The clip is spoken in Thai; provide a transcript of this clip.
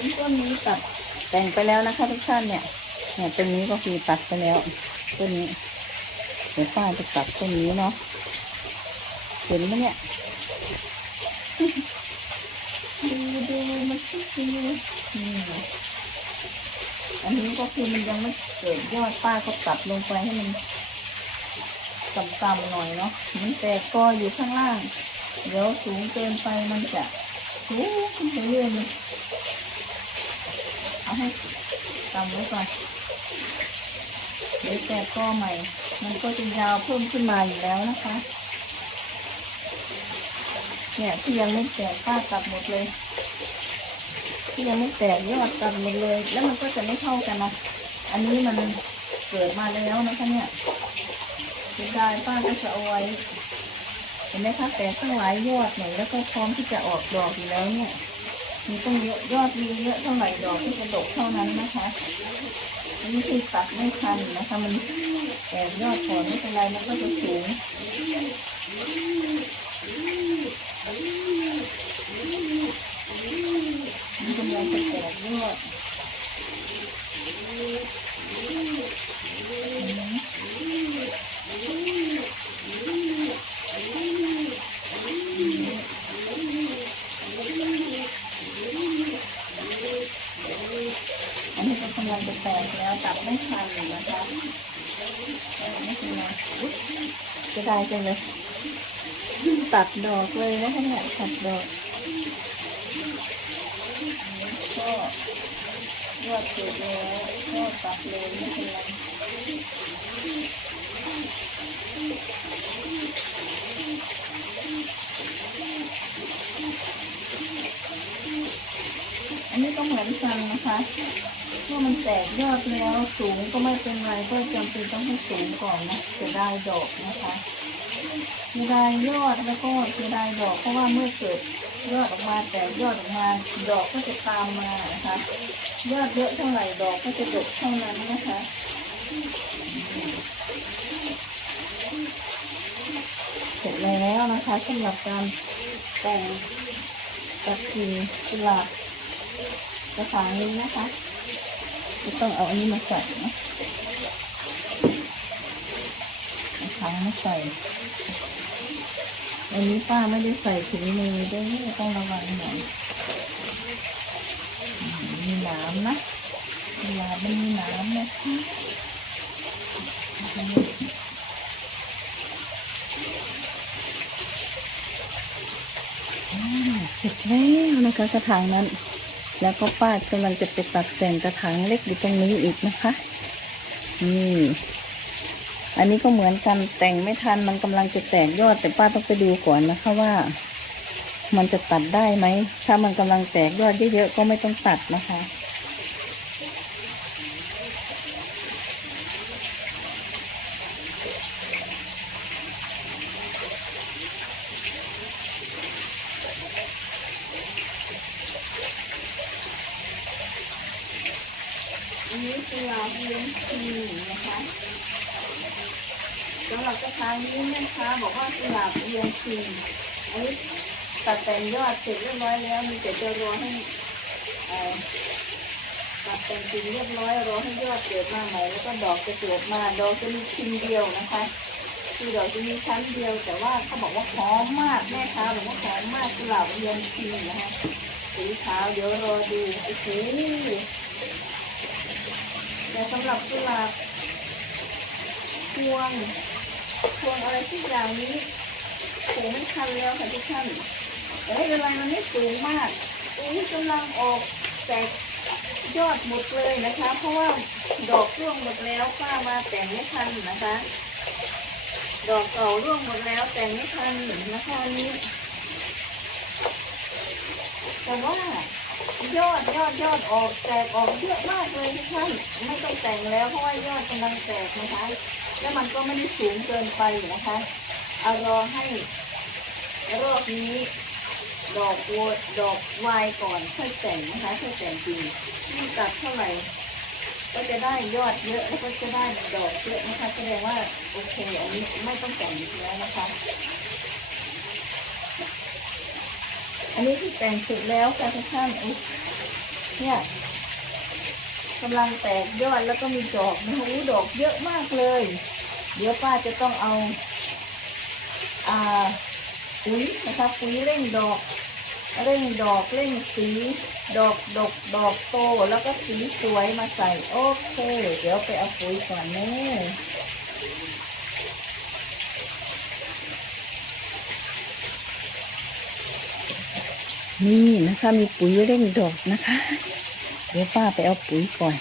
มต้นนี้ตัดแต่งไปแล้วนะคะทุกท่านเนี่ยเนี่ยต้นนี้ก็คือตัดไปแล้วต้นนี้เดี๋ยวป้าจะตัดต้นนี้เนาะเห็นไหมเนี่ยดูดูมันชิดูนี่อันนี้ก็คือมันยังไม่เกิดยอดป้าก็ตัดลงไปให้มันต่ำๆหน่อยเนาะมันแตกก็อยู่ข้างล่าง เดี๋ยวสูงเกินไปมันจะสูงขึ้นไปเรื่อยเลย เอาให้ตำไว้ก่อนเดี๋ยวแตกก็ใหม่ มันก็จะยาวเพิ่มขึ้นมาอยู่แล้วนะคะ เนี่ยที่ยังไม่แตกป้าตัดหมดเลย ที่ยังไม่แตกยอดตัดหมดเลย แล้วมันก็จะไม่เท่ากันนะอันนี้มันเกิดมาแล้วนะคะเนี่ยเสียดายป้าก็จะเอาไว้เห็นไหมคะแตกตั้งหลายยอดหน่อยแล้วก็พร้อมที่จะออกดอกอยู่แล้วเนี่ย มีต้องเยอะยอดมีเยอะเท่าไหร่ดอกที่จะดกเท่านั้นนะคะอันนี้คือตัดไม่ทันนะคะ มันแตกยอดก่อนไม่เป็นไรมันก็จะสูงมันกำลังจะแตกยอดอันนี้ก็กำลังจะ แตกแล้วตัดไม่ทันนะคะไม่เป็นไรจะได้จังเลยตัดดอกเลยนะคะเนี่ยตัดดอกก็ยอดเกิดแล้วก็ตัดเลยไม่เป็นไรอันนี้ก็เหมือนกันนะคะ เมื่อมันแตกยอดแล้วสูงก็ไม่เป็นไรก็จำเป็นต้องให้สูงก่อนนะจะได้ดอกนะคะจะได้ยอดแล้วก็จะได้ดอกเพราะว่าเมื่อเกิดยอดออกมาแตกยอดออกมาดอกก็จะตามมานะคะ ยอดเยอะเท่าไหร่ดอกก็จะดกเท่านั้นนะคะเสร็จแล้วนะคะสำหรับการแต่งตัดกิ่งกุหลาบกระถางนี้นะคะ จะต้องเอาอันนี้มาใส่นะกระถางมาใส่ อันนี้ป้าไม่ได้ใส่ถุงมือด้วยต้องระวังหน่อยมีนามนะเวลามันมีนามนะคะอ่าเสร็จแล้วนะคะกระถางนั้น แล้วก็ป้ากำลังจะไปตัดแต่งกระถางเล็กอยู่ตรงนี้อีกนะคะ นี่ อันนี้ก็เหมือนกันแต่งไม่ทันมันกำลังจะแตกยอดแต่ป้าต้องไปดูก่อนนะคะว่า มันจะตัดได้ไหม ถ้ามันกำลังแตกยอดเยอะๆก็ไม่ต้องตัดนะคะ นี้คือเราเลี้ยงทีนะคะสำหรับกระถางนี้แม่ค้าบอกว่ากุหลาบเรียงทีอันนี้ตัดแต่งยอดเสร็จเรียบร้อยแล้วมีแต่จะรอให้ตัดแต่งจริงเรียบร้อยรอให้ยอดเกิดมาใหม่แล้วก็ดอกจะเกิดมาดอกจะมีชิ้นเดียวนะคะคือดอกจะมีชั้นเดียว แต่ว่าเขาบอกว่าหอมมากแม่ค้าบอกว่าหอมมากกุหลาบเรียงทีนะคะสีขาวเดี๋ยวรอดูโอ้โห แต่สำหรับกุหลาบพวงพวงอะไรที่อย่างนี้สูงไม่ทันแล้วค่ะทุกท่านแต่ไม่เป็นไรมันไม่สูงมากอุ้ยกำลังออกแตกยอดหมดเลยนะคะ เพราะว่าดอกร่วงหมดแล้วป้ามาแต่งไม่ทันนะคะ ดอกเก่าร่วงหมดแล้วแต่งไม่ทันนะคะอันนี้แต่ว่า ยอดยอดยอดออกแตกออกเยอะมากเลยทุกท่านไม่ต้องแต่งแล้วเพราะว่ายอดกำลังแตกนะคะ แล้วมันก็ไม่ได้สูงเกินไปนะคะเอารอให้รอบนี้ดอกโวดอกวายก่อนค่อยแต่งนะคะค่อยแต่งจริงยิ่งตัดเท่าไหร่ก็จะได้ยอดเยอะแล้วก็จะได้ดอกเยอะนะคะแสดงว่าโอเคอันนี้ไม่ต้องแต่งอีกแล้วนะคะ อันนี้ที่แต่งเสร็จแล้วค่ะทุกท่านๆเนี่ยกำลังแตกยอดแล้วก็มีดอกนะโอ้ดอกเยอะมากเลย เดี๋ยวป้าจะต้องเอาอ่าปุ๋ยนะคะปุ๋ยเร่งดอกเร่งดอกเร่งสี ดอกดกดอกโตแล้วก็สีสวยมาใส่ โอเค เดี๋ยวไปเอาปุ๋ยก่อนเน่ นี่นะคะ มีปุ๋ยเร่งดอกนะคะ เดี๋ยวป้าไปเอาปุ๋ยก่อน